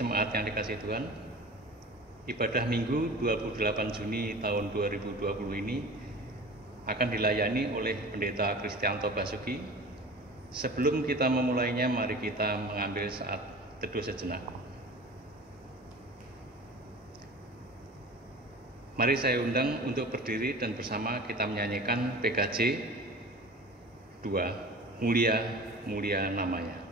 Jemaat yang dikasihi Tuhan, ibadah Minggu 28 Juni tahun 2020 ini akan dilayani oleh Pendeta Kristianto Basuki. Sebelum kita memulainya, mari kita mengambil saat teduh sejenak. Mari saya undang untuk berdiri dan bersama kita menyanyikan PKJ 2, Mulia, Mulia Namanya.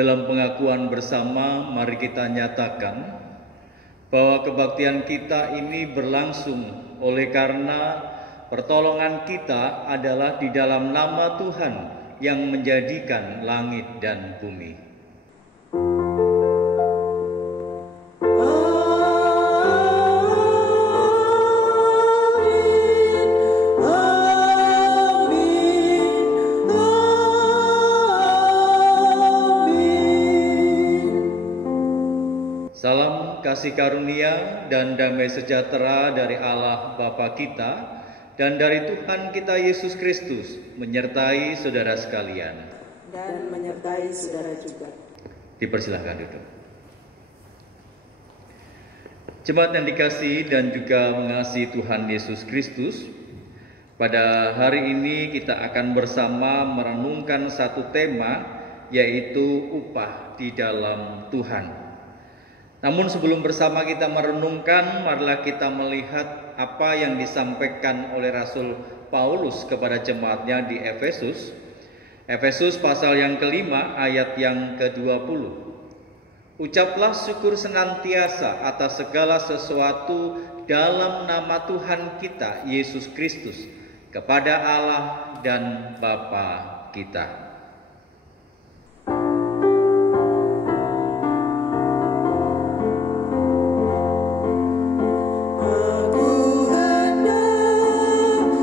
Dalam pengakuan bersama, mari kita nyatakan bahwa kebaktian kita ini berlangsung oleh karena pertolongan kita adalah di dalam nama Tuhan yang menjadikan langit dan bumi. Salam kasih karunia dan damai sejahtera dari Allah Bapa kita dan dari Tuhan kita Yesus Kristus menyertai saudara sekalian. Dan menyertai saudara juga. Dipersilahkan duduk. Jemaat yang dikasihi dan juga mengasihi Tuhan Yesus Kristus, pada hari ini kita akan bersama merenungkan satu tema, yaitu upah di dalam Tuhan. Namun sebelum bersama kita merenungkan, marilah kita melihat apa yang disampaikan oleh Rasul Paulus kepada jemaatnya di Efesus. Efesus pasal yang kelima ayat yang ke-20. Ucaplah syukur senantiasa atas segala sesuatu dalam nama Tuhan kita Yesus Kristus kepada Allah dan Bapa kita. Aku hendak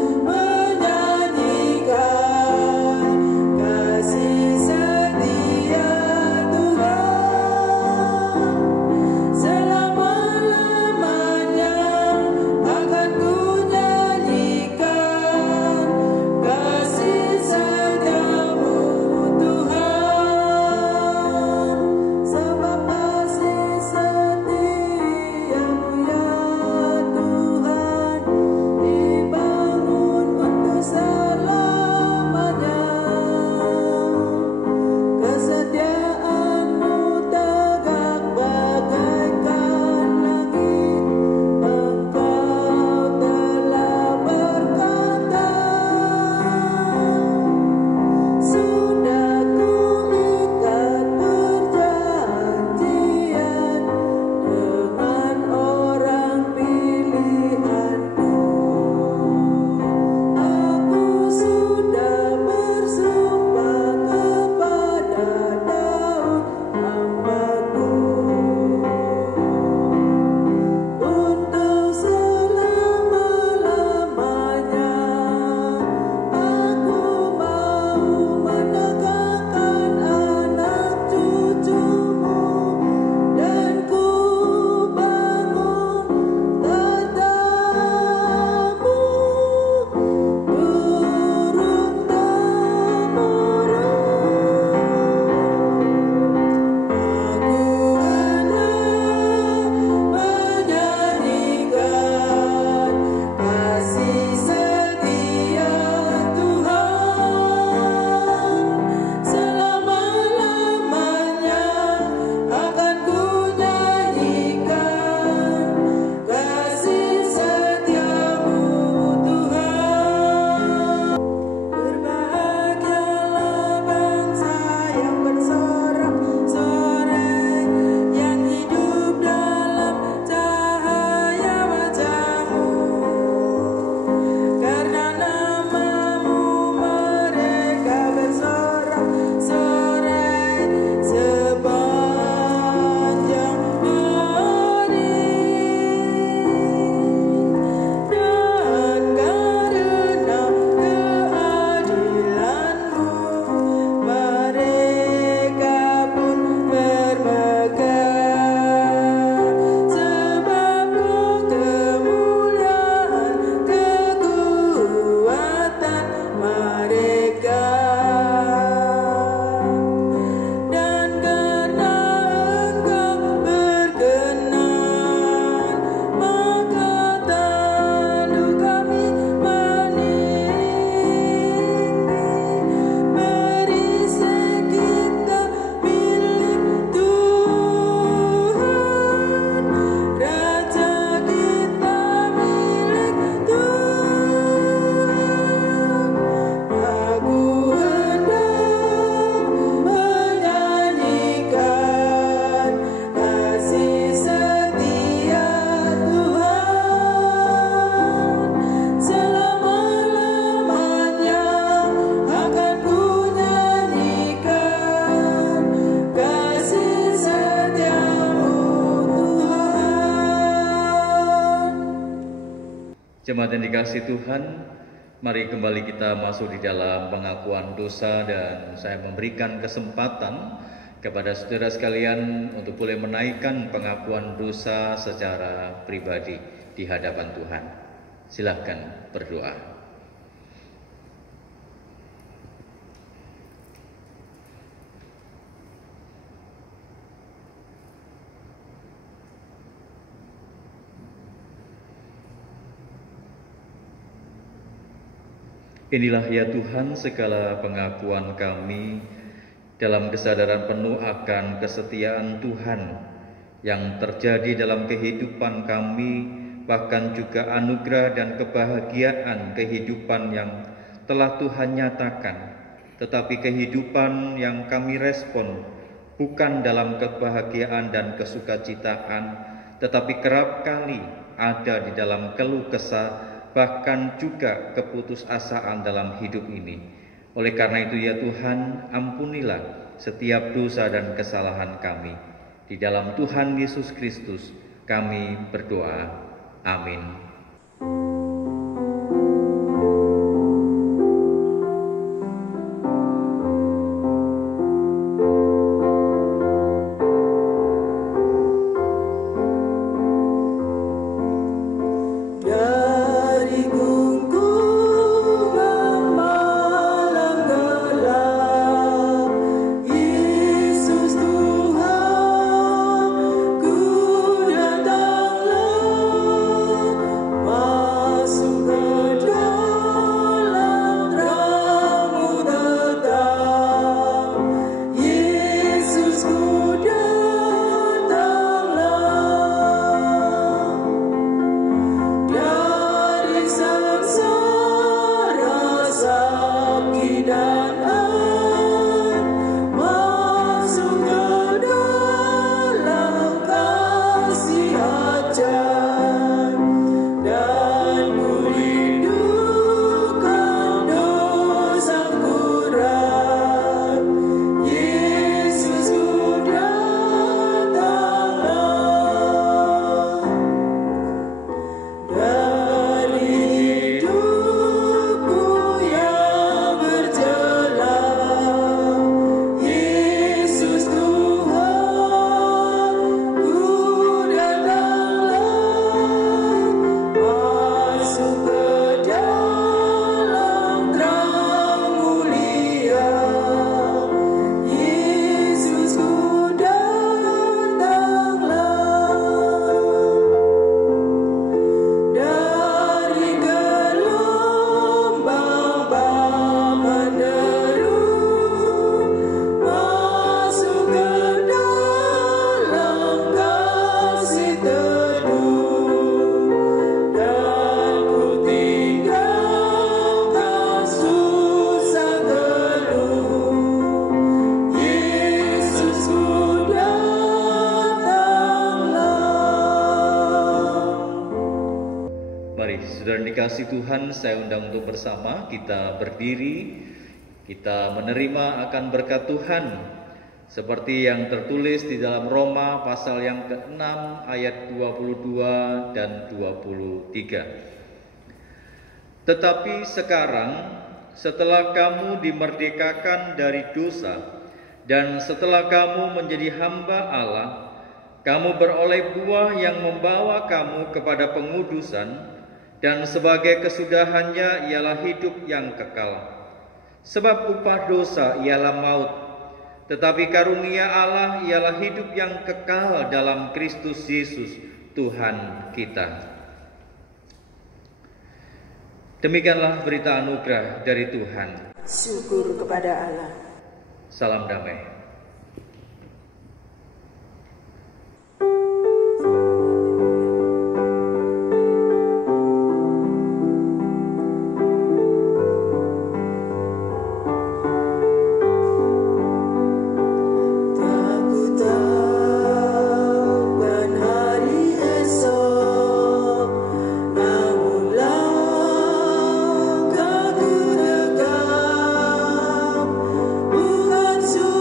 Jemaat yang dikasihi Tuhan, mari kembali kita masuk di dalam pengakuan dosa, dan saya memberikan kesempatan kepada saudara sekalian untuk boleh menaikkan pengakuan dosa secara pribadi di hadapan Tuhan. Silakan berdoa. Inilah ya Tuhan segala pengakuan kami dalam kesadaran penuh akan kesetiaan Tuhan yang terjadi dalam kehidupan kami, bahkan juga anugerah dan kebahagiaan kehidupan yang telah Tuhan nyatakan. Tetapi kehidupan yang kami respon bukan dalam kebahagiaan dan kesukacitaan, tetapi kerap kali ada di dalam keluh kesah, bahkan juga keputusasaan dalam hidup ini. Oleh karena itu ya Tuhan, ampunilah setiap dosa dan kesalahan kami. Di dalam Tuhan Yesus Kristus kami berdoa. Amin. Saudara dikasih Tuhan, saya undang untuk bersama kita berdiri, kita menerima akan berkat Tuhan seperti yang tertulis di dalam Roma pasal yang ke-6 ayat 22 dan 23. Tetapi sekarang setelah kamu dimerdekakan dari dosa dan setelah kamu menjadi hamba Allah, kamu beroleh buah yang membawa kamu kepada pengudusan, dan sebagai kesudahannya ialah hidup yang kekal. Sebab upah dosa ialah maut, tetapi karunia Allah ialah hidup yang kekal dalam Kristus Yesus Tuhan kita. Demikianlah berita anugerah dari Tuhan. Syukur kepada Allah. Salam damai. Tuhan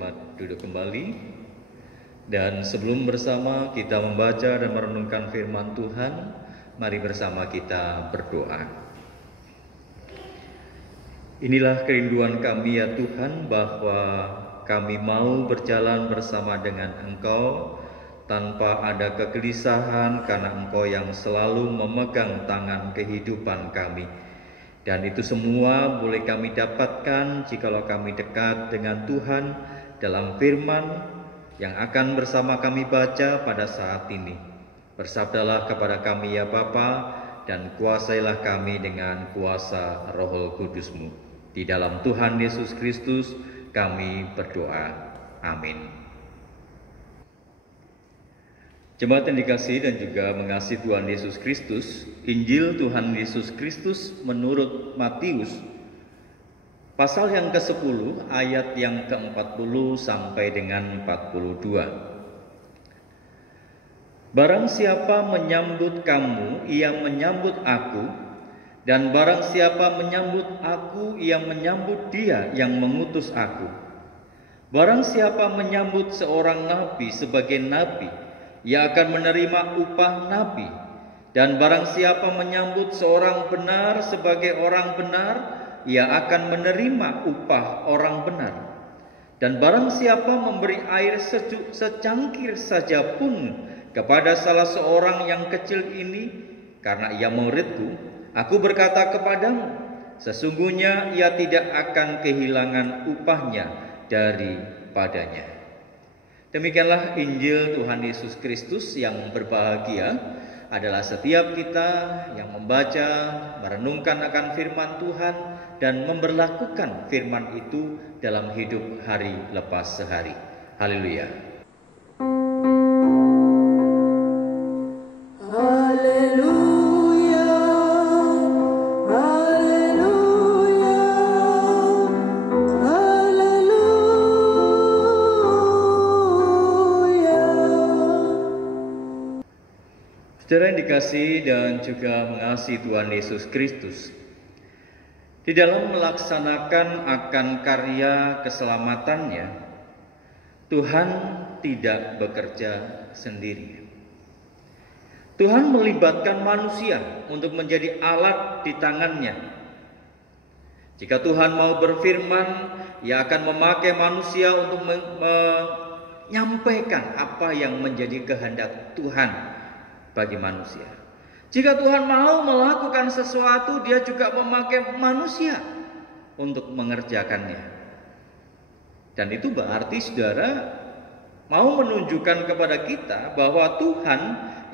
jemaat duduk kembali. Dan sebelum bersama kita membaca dan merenungkan firman Tuhan, mari bersama kita berdoa. Inilah kerinduan kami ya Tuhan, bahwa kami mau berjalan bersama dengan Engkau tanpa ada kegelisahan, karena Engkau yang selalu memegang tangan kehidupan kami. Dan itu semua boleh kami dapatkan jikalau kami dekat dengan Tuhan dalam firman yang akan bersama kami baca pada saat ini. Bersabdalah kepada kami ya Bapa, dan kuasailah kami dengan kuasa Roh Kudus-Mu. Di dalam Tuhan Yesus Kristus kami berdoa. Amin. Jemaat yang dikasihi dan juga mengasihi Tuhan Yesus Kristus, Injil Tuhan Yesus Kristus menurut Matius, pasal yang ke-10, ayat yang ke-40 sampai dengan 42. Barang siapa menyambut kamu, ia menyambut aku, dan barang siapa menyambut aku, ia menyambut dia yang mengutus aku. Barang siapa menyambut seorang nabi sebagai nabi, ia akan menerima upah nabi. Dan barang siapa menyambut seorang benar sebagai orang benar, ia akan menerima upah orang benar. Dan barang siapa memberi air sejuk secangkir saja pun kepada salah seorang yang kecil ini, karena ia muridku, aku berkata kepadamu, sesungguhnya ia tidak akan kehilangan upahnya daripadanya. Demikianlah Injil Tuhan Yesus Kristus. Yang berbahagia adalah setiap kita yang membaca, merenungkan akan firman Tuhan, dan memberlakukan firman itu dalam hidup hari lepas sehari. Haleluya. Saudara yang dikasihi dan juga mengasihi Tuhan Yesus Kristus, di dalam melaksanakan akan karya keselamatannya, Tuhan tidak bekerja sendiri. Tuhan melibatkan manusia untuk menjadi alat di tangannya. Jika Tuhan mau berfirman, Ia akan memakai manusia untuk menyampaikan apa yang menjadi kehendak Tuhan bagi manusia. Jika Tuhan mau melakukan sesuatu, Dia juga memakai manusia untuk mengerjakannya. Dan itu berarti saudara mau menunjukkan kepada kita bahwa Tuhan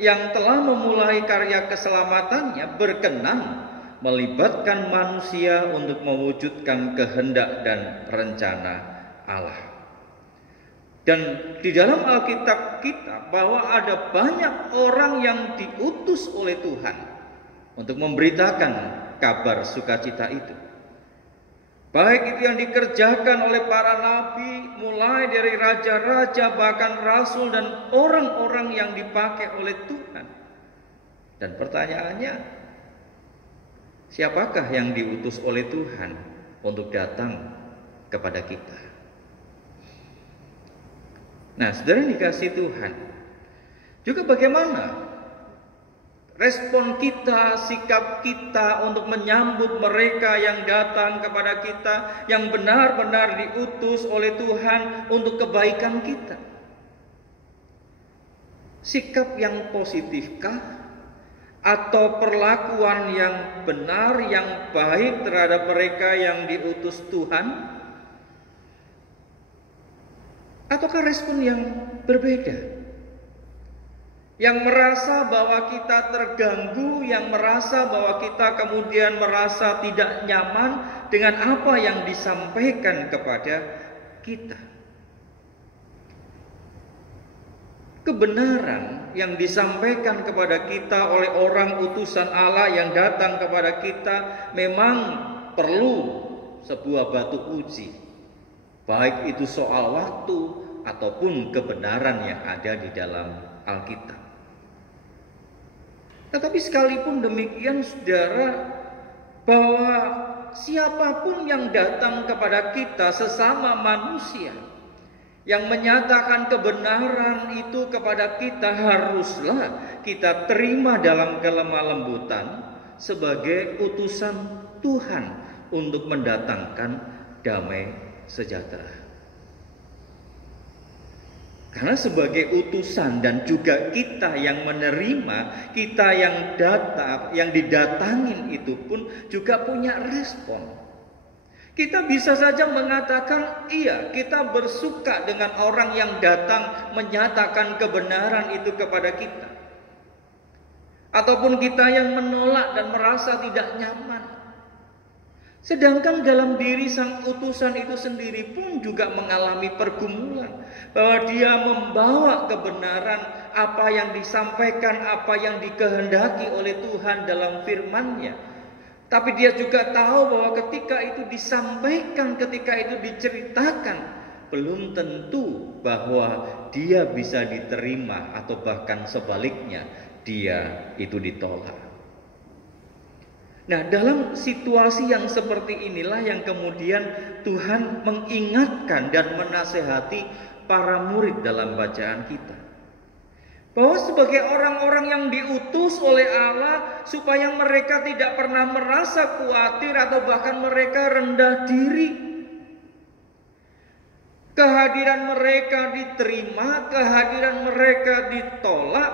yang telah memulai karya keselamatannya berkenan melibatkan manusia untuk mewujudkan kehendak dan rencana Allah. Dan di dalam Alkitab kita bahwa ada banyak orang yang diutus oleh Tuhan untuk memberitakan kabar sukacita itu. Baik itu yang dikerjakan oleh para nabi, mulai dari raja-raja, bahkan rasul dan orang-orang yang dipakai oleh Tuhan. Dan pertanyaannya, siapakah yang diutus oleh Tuhan untuk datang kepada kita? Nah, saudara yang dikasihi Tuhan, juga bagaimana respon kita, sikap kita untuk menyambut mereka yang datang kepada kita, yang benar-benar diutus oleh Tuhan untuk kebaikan kita? Sikap yang positifkah? Atau perlakuan yang benar, yang baik terhadap mereka yang diutus Tuhan? Ataukah respon yang berbeda? Yang merasa bahwa kita terganggu, yang merasa bahwa kita kemudian merasa tidak nyaman dengan apa yang disampaikan kepada kita. Kebenaran yang disampaikan kepada kita oleh orang utusan Allah yang datang kepada kita memang perlu sebuah batu uji. Baik itu soal waktu ataupun kebenaran yang ada di dalam Alkitab. Tetapi sekalipun demikian saudara, bahwa siapapun yang datang kepada kita sesama manusia, yang menyatakan kebenaran itu kepada kita, haruslah kita terima dalam kelemah lembutan sebagai utusan Tuhan untuk mendatangkan damai sejahtera. Karena sebagai utusan dan juga kita yang menerima, kita yang datang, yang didatangin itu pun juga punya respon. Kita bisa saja mengatakan, iya, kita bersuka dengan orang yang datang menyatakan kebenaran itu kepada kita. Ataupun kita yang menolak dan merasa tidak nyaman. Sedangkan dalam diri sang utusan itu sendiri pun juga mengalami pergumulan. Bahwa dia membawa kebenaran apa yang disampaikan, apa yang dikehendaki oleh Tuhan dalam firman-Nya. Tapi dia juga tahu bahwa ketika itu disampaikan, ketika itu diceritakan, belum tentu bahwa dia bisa diterima atau bahkan sebaliknya dia itu ditolak. Nah, dalam situasi yang seperti inilah yang kemudian Tuhan mengingatkan dan menasehati para murid dalam bacaan kita. Bahwa sebagai orang-orang yang diutus oleh Allah supaya mereka tidak pernah merasa khawatir atau bahkan mereka rendah diri. Kehadiran mereka diterima, kehadiran mereka ditolak.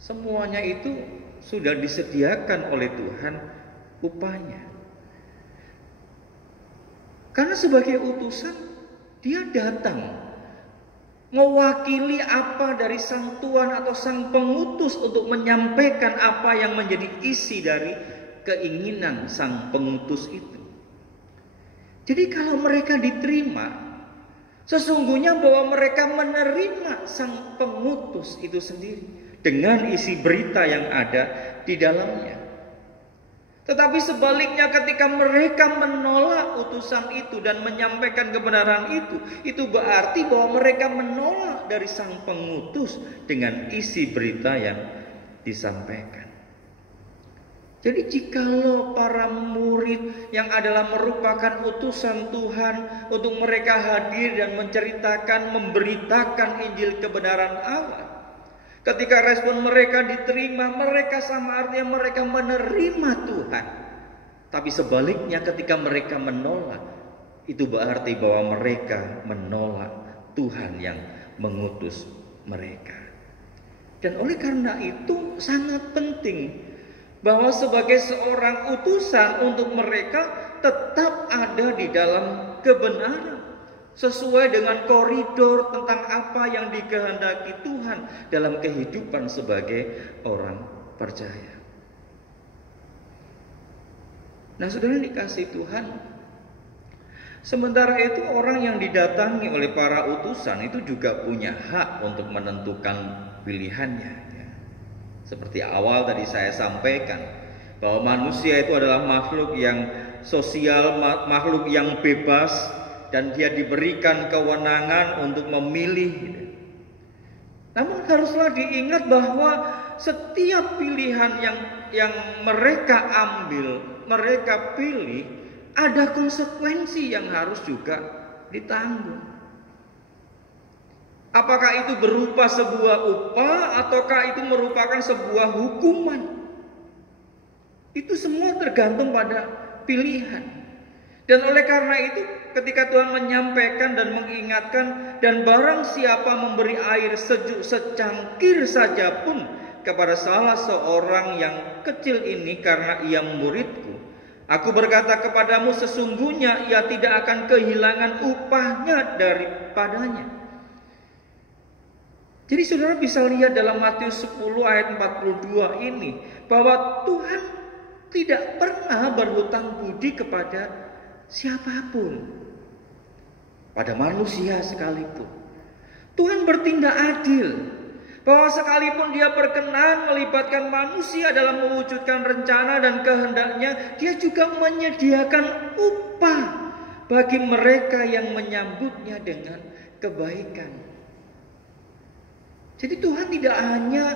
Semuanya itu sudah disediakan oleh Tuhan upahnya. Karena sebagai utusan dia datang mewakili apa dari sang Tuhan atau sang pengutus untuk menyampaikan apa yang menjadi isi dari keinginan sang pengutus itu. Jadi kalau mereka diterima, sesungguhnya bahwa mereka menerima sang pengutus itu sendiri dengan isi berita yang ada di dalamnya. Tetapi sebaliknya ketika mereka menolak utusan itu dan menyampaikan kebenaran itu berarti bahwa mereka menolak dari sang pengutus dengan isi berita yang disampaikan. Jadi jikalau para murid yang adalah merupakan utusan Tuhan untuk mereka hadir dan menceritakan, memberitakan Injil kebenaran Allah, ketika respon mereka diterima, mereka sama artinya mereka menerima Tuhan. Tapi sebaliknya ketika mereka menolak, itu berarti bahwa mereka menolak Tuhan yang mengutus mereka. Dan oleh karena itu sangat penting bahwa sebagai seorang utusan untuk mereka tetap ada di dalam kebenaran. Sesuai dengan koridor tentang apa yang dikehendaki Tuhan dalam kehidupan sebagai orang percaya. Nah, saudara dikasih Tuhan, sementara itu orang yang didatangi oleh para utusan itu juga punya hak untuk menentukan pilihannya. Seperti awal tadi saya sampaikan, bahwa manusia itu adalah makhluk yang sosial, makhluk yang bebas, dan dia diberikan kewenangan untuk memilih. Namun haruslah diingat bahwa setiap pilihan yang mereka ambil, mereka pilih, ada konsekuensi yang harus juga ditanggung. Apakah itu berupa sebuah upah ataukah itu merupakan sebuah hukuman? Itu semua tergantung pada pilihan. Dan oleh karena itu ketika Tuhan menyampaikan dan mengingatkan, dan barang siapa memberi air sejuk secangkir saja pun kepada salah seorang yang kecil ini karena ia muridku, aku berkata kepadamu sesungguhnya ia tidak akan kehilangan upahnya daripadanya. Jadi saudara bisa lihat dalam Matius 10 ayat 42 ini bahwa Tuhan tidak pernah berhutang budi kepada siapapun, pada manusia sekalipun. Tuhan bertindak adil, bahwa sekalipun dia berkenan melibatkan manusia dalam mewujudkan rencana dan kehendaknya, dia juga menyediakan upah bagi mereka yang menyambutnya dengan kebaikan. Jadi Tuhan tidak hanya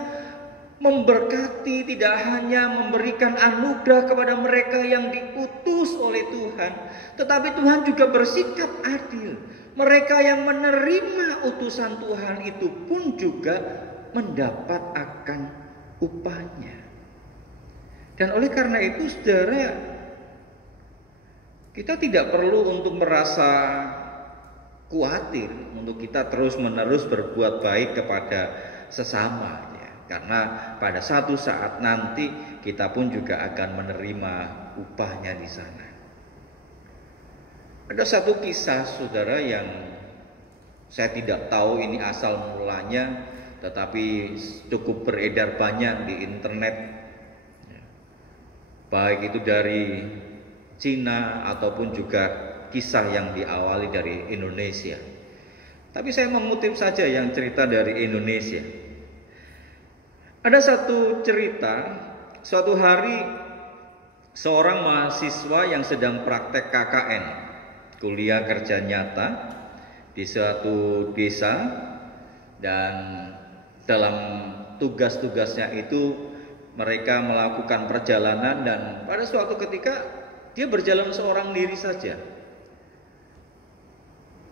memberkati, tidak hanya memberikan anugerah kepada mereka yang diutus oleh Tuhan, tetapi Tuhan juga bersikap adil mereka yang menerima utusan Tuhan itu pun juga mendapat akan upahnya. Dan oleh karena itu, saudara, kita tidak perlu untuk merasa khawatir untuk kita terus-menerus berbuat baik kepada sesama, ya. Karena pada satu saat nanti kita pun juga akan menerima upahnya di sana. Ada satu kisah, saudara, yang saya tidak tahu ini asal mulanya, tetapi cukup beredar banyak di internet, baik itu dari Cina ataupun juga kisah yang diawali dari Indonesia. Tapi saya mengutip saja yang cerita dari Indonesia. Ada satu cerita, suatu hari seorang mahasiswa yang sedang praktek KKN, kuliah kerja nyata, di suatu desa, dan dalam tugas-tugasnya itu mereka melakukan perjalanan, dan pada suatu ketika dia berjalan seorang diri saja.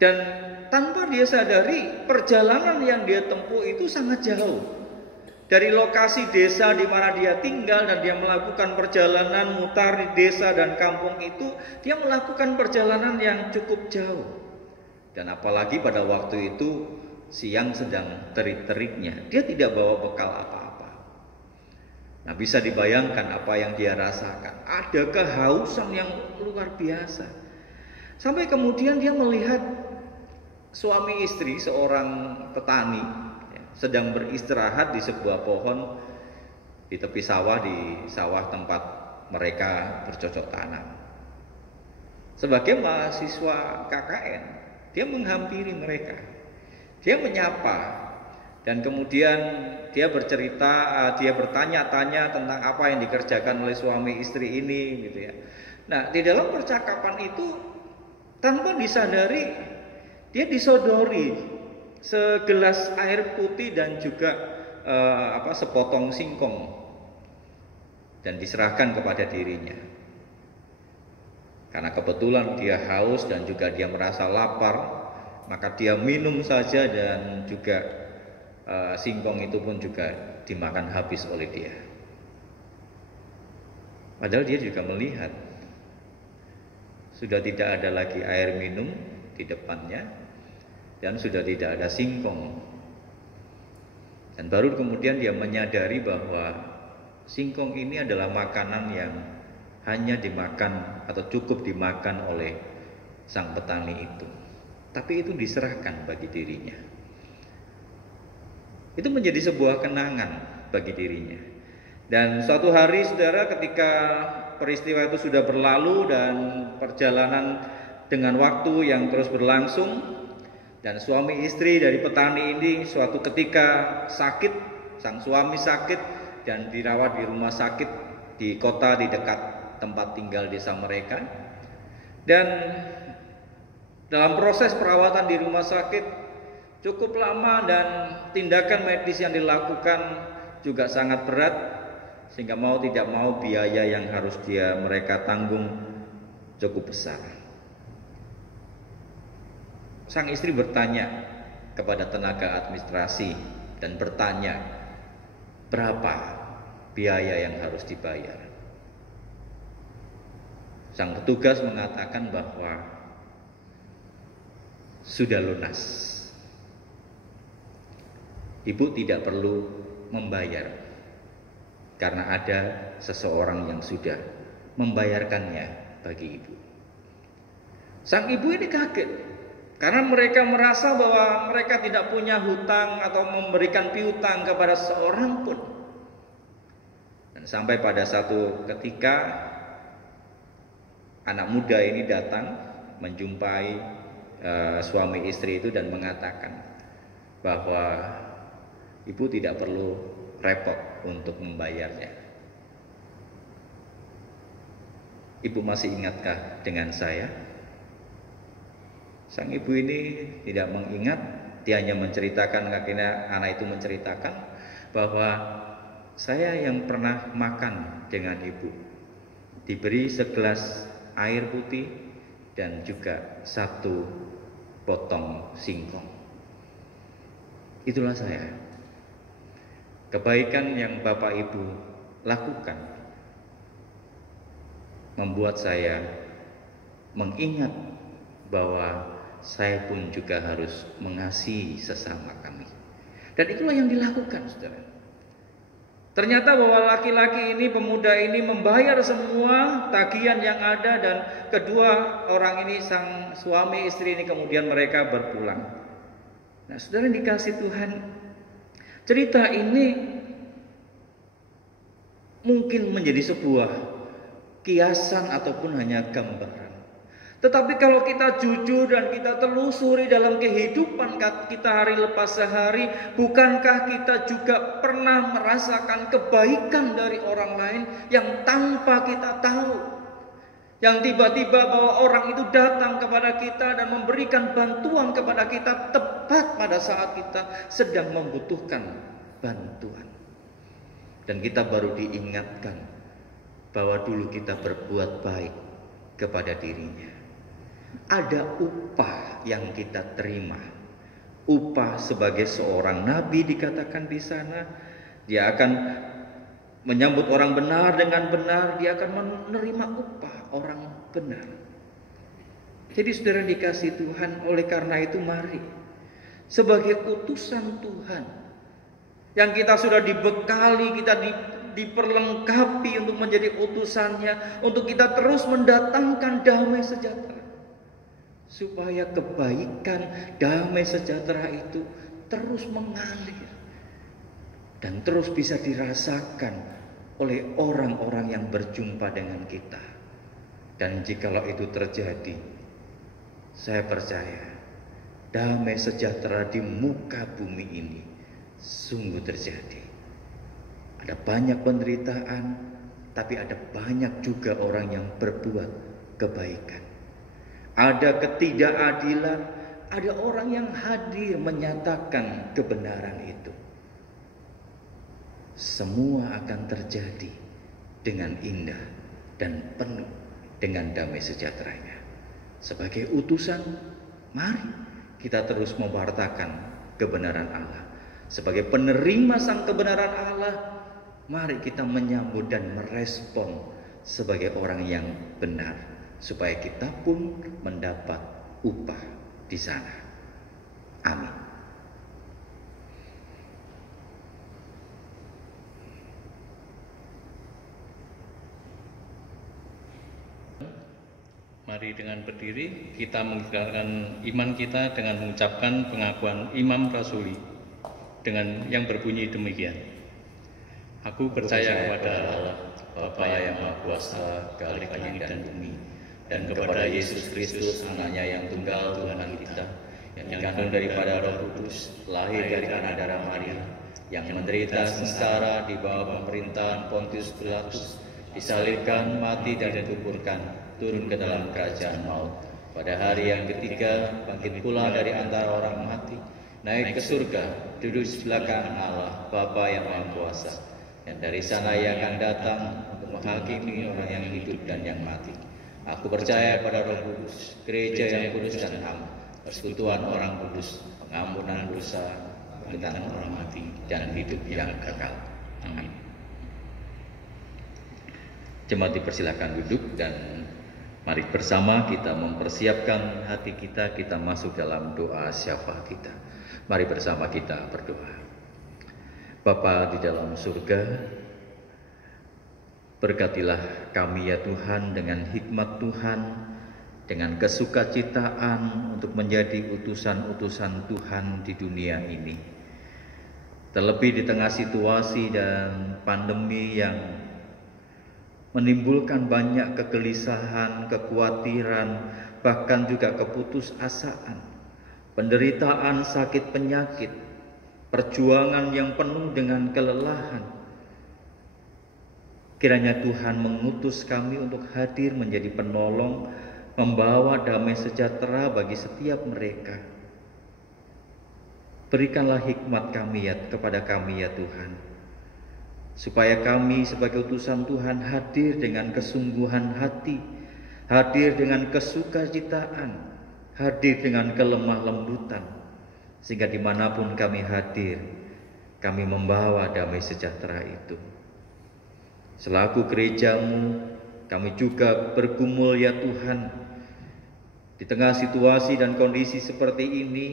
Dan tanpa dia sadari, perjalanan yang dia tempuh itu sangat jauh dari lokasi desa di mana dia tinggal, dan dia melakukan perjalanan mutar di desa dan kampung itu. Dia melakukan perjalanan yang cukup jauh. Dan apalagi pada waktu itu siang sedang terik-teriknya, dia tidak bawa bekal apa-apa. Nah, bisa dibayangkan apa yang dia rasakan. Ada kehausan yang luar biasa. Sampai kemudian dia melihat suami istri seorang petani sedang beristirahat di sebuah pohon di tepi sawah, di sawah tempat mereka bercocok tanam. Sebagai mahasiswa KKN, dia menghampiri mereka, dia menyapa, dan kemudian dia bercerita, dia bertanya-tanya tentang apa yang dikerjakan oleh suami istri ini, gitu ya. Nah, di dalam percakapan itu tanpa disadari dia disodori segelas air putih dan juga sepotong singkong, dan diserahkan kepada dirinya. Karena kebetulan dia haus dan juga dia merasa lapar, maka dia minum saja, dan juga singkong itu pun juga dimakan habis oleh dia. Padahal dia juga melihat sudah tidak ada lagi air minum di depannya, dan sudah tidak ada singkong. Dan baru kemudian dia menyadari bahwa singkong ini adalah makanan yang hanya dimakan atau cukup dimakan oleh sang petani itu. Tapi itu diserahkan bagi dirinya. Itu menjadi sebuah kenangan bagi dirinya. Dan suatu hari, saudara, ketika peristiwa itu sudah berlalu dan perjalanan dengan waktu yang terus berlangsung, dan suami istri dari petani ini suatu ketika sakit, sang suami sakit dan dirawat di rumah sakit di kota di dekat tempat tinggal desa mereka. Dan dalam proses perawatan di rumah sakit cukup lama, dan tindakan medis yang dilakukan juga sangat berat, sehingga mau tidak mau biaya yang harus mereka tanggung cukup besar. Sang istri bertanya kepada tenaga administrasi dan bertanya berapa biaya yang harus dibayar. Sang petugas mengatakan bahwa sudah lunas. Ibu tidak perlu membayar karena ada seseorang yang sudah membayarkannya bagi ibu. Sang ibu ini kaget karena mereka merasa bahwa mereka tidak punya hutang atau memberikan piutang kepada seorang pun. Dan sampai pada satu ketika anak muda ini datang menjumpai suami istri itu dan mengatakan bahwa ibu tidak perlu repot untuk membayarnya. Ibu masih ingatkah dengan saya? Sang ibu ini tidak mengingat, dia hanya menceritakan, akhirnya anak itu menceritakan bahwa saya yang pernah makan dengan ibu, diberi segelas air putih dan juga satu potong singkong. Itulah saya. Kebaikan yang Bapak Ibu lakukan membuat saya mengingat bahwa saya pun juga harus mengasihi sesama kami. Dan itulah yang dilakukan, saudara. Ternyata bahwa laki-laki ini, pemuda ini membayar semua tagihan yang ada, dan kedua orang ini, sang suami istri ini, kemudian mereka berpulang. Nah, saudara yang dikasih Tuhan, cerita ini mungkin menjadi sebuah kiasan ataupun hanya gambaran. Tetapi kalau kita jujur dan kita telusuri dalam kehidupan kita hari lepas sehari, bukankah kita juga pernah merasakan kebaikan dari orang lain yang tanpa kita tahu? Yang tiba-tiba bahwa orang itu datang kepada kita dan memberikan bantuan kepada kita tepat pada saat kita sedang membutuhkan bantuan. Dan kita baru diingatkan bahwa dulu kita berbuat baik kepada dirinya. Ada upah yang kita terima. Upah sebagai seorang nabi dikatakan di sana. Dia akan menyambut orang benar dengan benar. Dia akan menerima upah orang benar. Jadi saudara dikasih Tuhan, oleh karena itu mari sebagai utusan Tuhan yang kita sudah dibekali, kita diperlengkapi untuk menjadi utusannya, untuk kita terus mendatangkan damai sejahtera. Supaya kebaikan, damai sejahtera itu terus mengalir dan terus bisa dirasakan oleh orang-orang yang berjumpa dengan kita. Dan jikalau itu terjadi, saya percaya damai sejahtera di muka bumi ini sungguh terjadi. Ada banyak penderitaan, tapi ada banyak juga orang yang berbuat kebaikan. Ada ketidakadilan, ada orang yang hadir menyatakan kebenaran itu. Semua akan terjadi dengan indah dan penuh dengan damai sejahteranya. Sebagai utusan, mari kita terus mewartakan kebenaran Allah. Sebagai penerima sang kebenaran Allah, mari kita menyambut dan merespon sebagai orang yang benar, supaya kita pun mendapat upah di sana. Amin. Mari dengan berdiri kita mengikrarkan iman kita dengan mengucapkan pengakuan imam rasuli dengan yang berbunyi demikian. Aku percaya kepada Allah, Bapa yang Maha Kuasa, Khalik langit dan bumi, dan kepada Yesus Kristus, anaknya yang tunggal Tuhan kita, yang dikandung daripada Roh Kudus, lahir dari anak darah Maria, yang menderita sengsara di bawah pemerintahan Pontius Pilatus, disalibkan, mati dan dikuburkan, turun ke dalam kerajaan maut. Pada hari yang ketiga, bangkit pula dari antara orang mati, naik ke surga, duduk di sebelah kanan Allah, Bapa yang Maha Kuasa. Dan dari sana ia akan datang untuk menghakimi orang yang hidup dan yang mati. Aku percaya pada Roh Kudus, gereja yang kudus dan am, persekutuan orang kudus, pengampunan dosa, kebangkitan orang mati, dan hidup yang kekal. Amin. Jemaat dipersilakan duduk dan mari bersama kita mempersiapkan hati kita masuk dalam doa syafaat kita. Mari bersama kita berdoa. Bapa di dalam surga, berkatilah kami ya Tuhan dengan hikmat Tuhan, dengan kesukacitaan untuk menjadi utusan-utusan Tuhan di dunia ini. Terlebih di tengah situasi dan pandemi yang menimbulkan banyak kegelisahan, kekhawatiran, bahkan juga keputusasaan, penderitaan, sakit penyakit, perjuangan yang penuh dengan kelelahan. Kiranya Tuhan mengutus kami untuk hadir menjadi penolong, membawa damai sejahtera bagi setiap mereka. Berikanlah hikmat kami ya kepada kami ya Tuhan, supaya kami sebagai utusan Tuhan hadir dengan kesungguhan hati, hadir dengan kesukacitaan, hadir dengan kelemah lembutan, sehingga dimanapun kami hadir, kami membawa damai sejahtera itu. Selaku gereja-Mu, kami juga bergumul ya Tuhan, di tengah situasi dan kondisi seperti ini,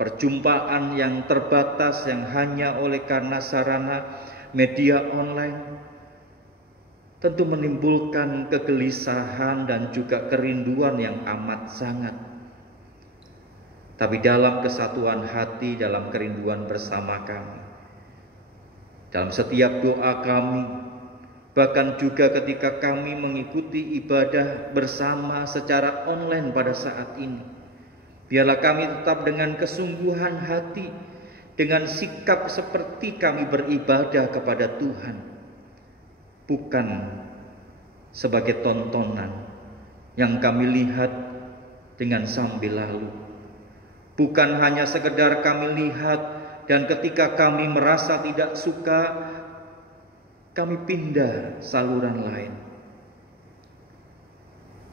perjumpaan yang terbatas yang hanya oleh karena sarana media online tentu menimbulkan kegelisahan dan juga kerinduan yang amat sangat. Tapi dalam kesatuan hati, dalam kerinduan bersama kami, dalam setiap doa kami, bahkan juga ketika kami mengikuti ibadah bersama secara online pada saat ini, biarlah kami tetap dengan kesungguhan hati, dengan sikap seperti kami beribadah kepada Tuhan, bukan sebagai tontonan yang kami lihat dengan sambil lalu, bukan hanya sekedar kami lihat dan ketika kami merasa tidak suka, kami pindah saluran lain.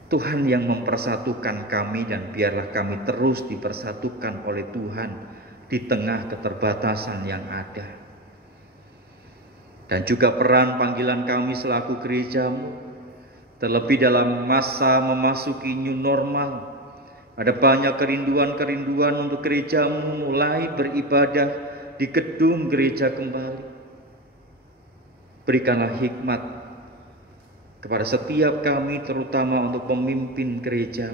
Tuhan yang mempersatukan kami, dan biarlah kami terus dipersatukan oleh Tuhan di tengah keterbatasan yang ada. Dan juga peran panggilan kami selaku gereja-Mu, terlebih dalam masa memasuki new normal. Ada banyak kerinduan-kerinduan untuk gereja-Mu mulai beribadah di gedung gereja kembali. Berikanlah hikmat kepada setiap kami, terutama untuk pemimpin gereja,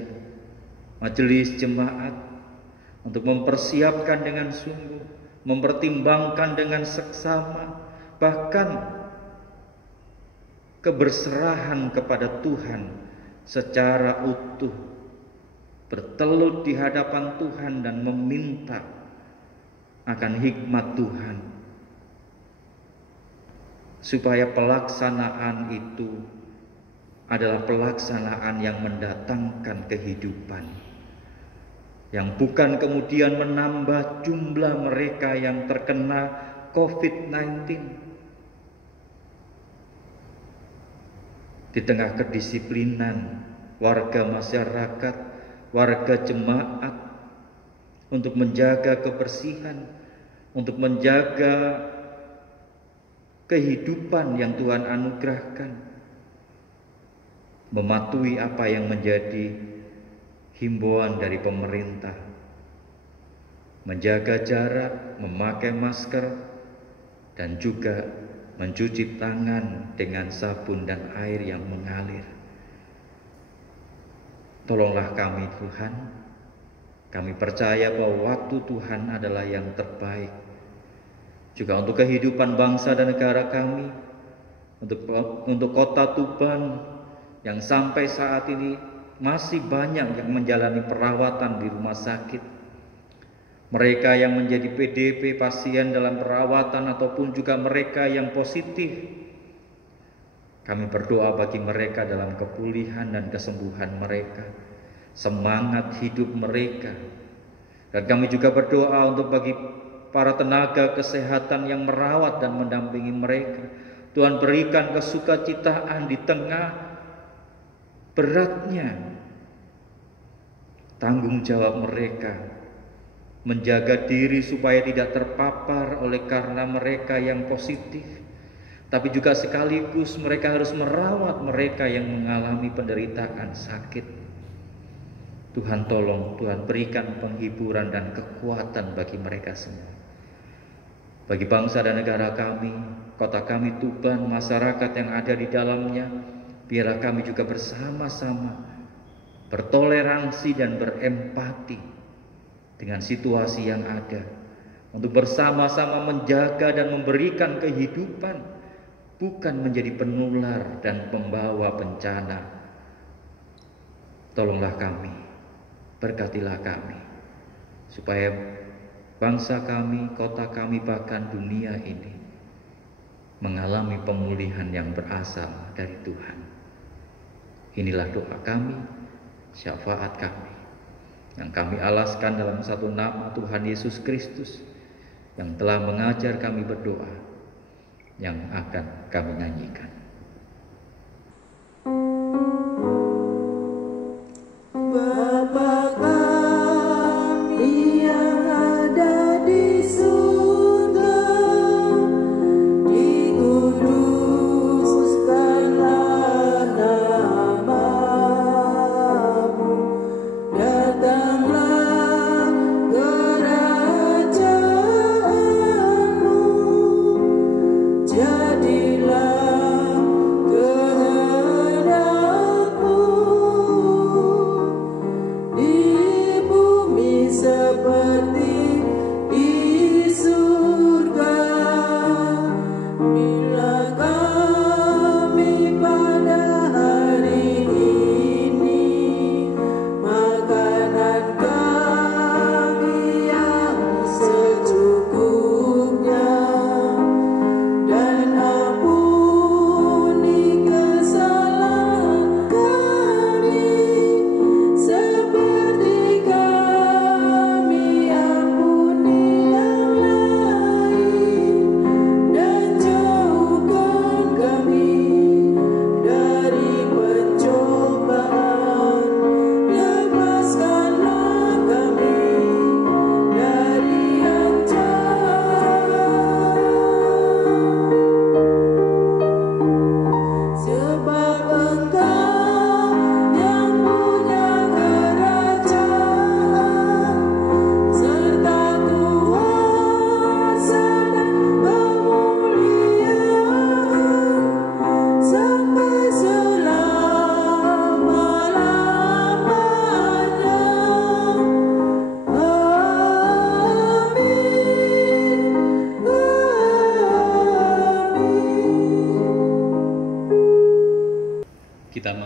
majelis jemaat, untuk mempersiapkan dengan sungguh, mempertimbangkan dengan seksama, bahkan keberserahan kepada Tuhan secara utuh, bertelut di hadapan Tuhan dan meminta akan hikmat Tuhan, supaya pelaksanaan itu adalah pelaksanaan yang mendatangkan kehidupan, yang bukan kemudian menambah jumlah mereka yang terkena COVID-19. Di tengah kedisiplinan warga masyarakat, warga jemaat, untuk menjaga kebersihan, untuk menjaga kehidupan yang Tuhan anugerahkan, mematuhi apa yang menjadi himbauan dari pemerintah, menjaga jarak, memakai masker, dan juga mencuci tangan dengan sabun dan air yang mengalir. Tolonglah kami Tuhan, kami percaya bahwa waktu Tuhan adalah yang terbaik, juga untuk kehidupan bangsa dan negara kami, untuk kota Tuban yang sampai saat ini masih banyak yang menjalani perawatan di rumah sakit. Mereka yang menjadi PDP, pasien dalam perawatan, ataupun juga mereka yang positif, kami berdoa bagi mereka dalam kepulihan dan kesembuhan mereka, semangat hidup mereka. Dan kami juga berdoa untuk bagi para tenaga kesehatan yang merawat dan mendampingi mereka. Tuhan berikan kesukacitaan di tengah beratnya tanggung jawab mereka, menjaga diri supaya tidak terpapar oleh karena mereka yang positif, tapi juga sekaligus mereka harus merawat mereka yang mengalami penderitaan sakit. Tuhan tolong, Tuhan berikan penghiburan dan kekuatan bagi mereka semua. Bagi bangsa dan negara kami, kota kami Tuban, masyarakat yang ada di dalamnya, biarlah kami juga bersama-sama bertoleransi dan berempati dengan situasi yang ada, untuk bersama-sama menjaga dan memberikan kehidupan, bukan menjadi penular dan pembawa bencana. Tolonglah kami, berkatilah kami, supaya bangsa kami, kota kami, bahkan dunia ini mengalami pemulihan yang berasal dari Tuhan. Inilah doa kami, syafaat kami, yang kami alaskan dalam satu nama Tuhan Yesus Kristus, yang telah mengajar kami berdoa, yang akan kami nyanyikan. Bapa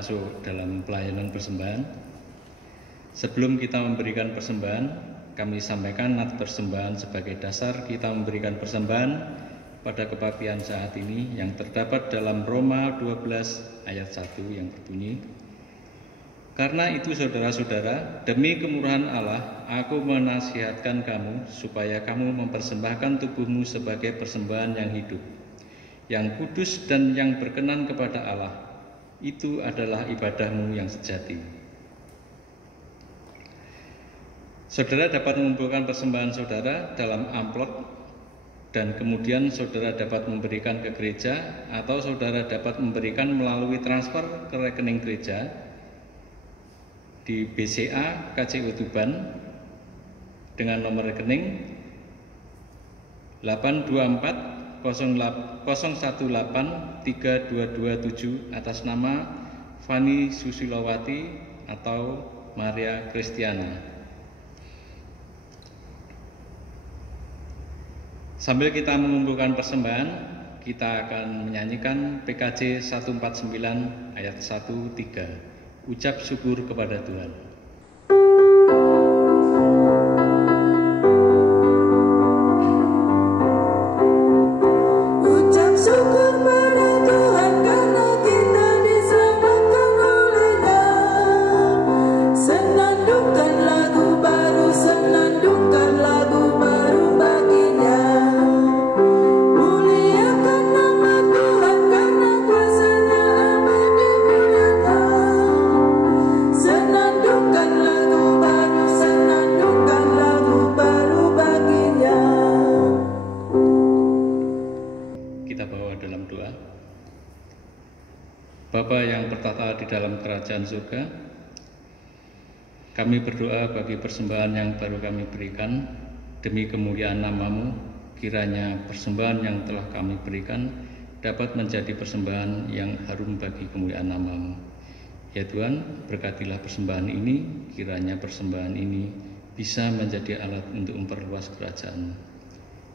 masuk dalam pelayanan persembahan. Sebelum kita memberikan persembahan, kami sampaikan nat persembahan sebagai dasar kita memberikan persembahan pada kebaktian saat ini yang terdapat dalam Roma 12 ayat 1 yang berbunyi, "Karena itu saudara-saudara, demi kemurahan Allah, aku menasihatkan kamu supaya kamu mempersembahkan tubuhmu sebagai persembahan yang hidup, yang kudus dan yang berkenan kepada Allah. Itu adalah ibadahmu yang sejati." Saudara dapat mengumpulkan persembahan saudara dalam amplop dan kemudian saudara dapat memberikan ke gereja, atau saudara dapat memberikan melalui transfer ke rekening gereja di BCA KCU Tuban dengan nomor rekening 82401832227 atas nama Fani Susilowati atau Maria Kristiana. Sambil kita mengumpulkan persembahan, kita akan menyanyikan PKJ 149 ayat 1-3, ucap syukur kepada Tuhan. Ucap syukur pada Tuhan karena kita diselamatkan oleh-Nya. Senandungkan lagu baru, senandungkan lagu baru bagi-Nya. Muliakan nama Tuhan karena kuasa-Nya abadi muliakan. Senandungkan lagu baru, senandungkan lagu baru bagi-Nya. Kita bawa dalam doa. Bapa yang bertata di dalam kerajaan surga, kami berdoa bagi persembahan yang baru kami berikan demi kemuliaan nama-Mu. Kiranya persembahan yang telah kami berikan dapat menjadi persembahan yang harum bagi kemuliaan nama-Mu. Ya Tuhan, berkatilah persembahan ini, kiranya persembahan ini bisa menjadi alat untuk memperluas kerajaan-Mu.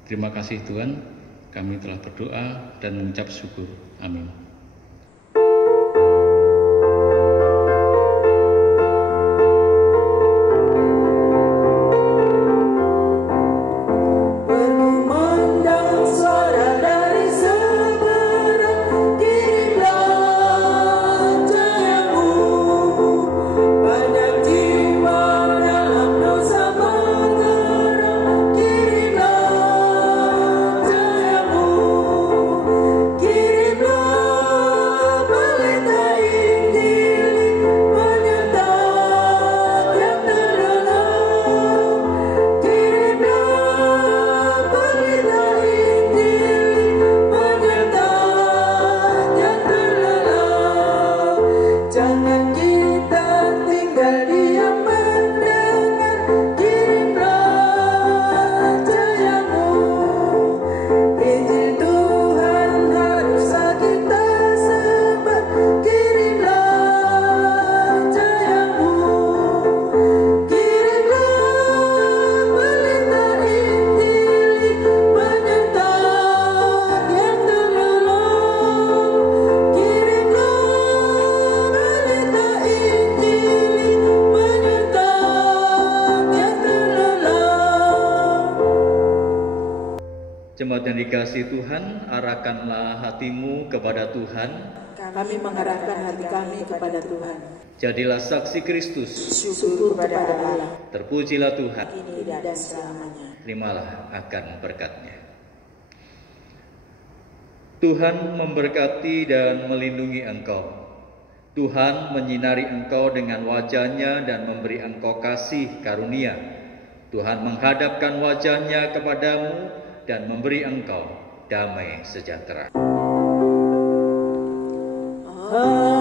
Terima kasih Tuhan, kami telah berdoa dan mengucap syukur. Amin. Berkumandang suara dari seberang, kirimlah cahayamu. Banyak jiwa dalam dosa menggeram, kirimlah cahayamu. Kirimlah pelita Injil menyertai yang terdalam. Kirimlah pelita Injil menyertai yang terdalam. Jangan kita tinggal diam mendengar. Kirimlah cahayamu. Injil Tuhan haruslah kita sebar. Kirimlah cahayamu. Kirimlah pelita Injil menyertai yang terdalam. Kirimlah pelita Injil menyertai yang terdalam. Jemaat yang dikasihi Tuhan, arahkanlah hatimu kepada Tuhan. Kami mengarahkan hati kami kepada Tuhan. Jadilah saksi Kristus. Syukur kepada Allah, Terpujilah Tuhan. kini dan selamanya. Terimalah akan berkat-Nya. Tuhan memberkati dan melindungi engkau. Tuhan menyinari engkau dengan wajah-Nya dan memberi engkau kasih karunia. Tuhan menghadapkan wajah-Nya kepadamu dan memberi engkau damai sejahtera. Amin.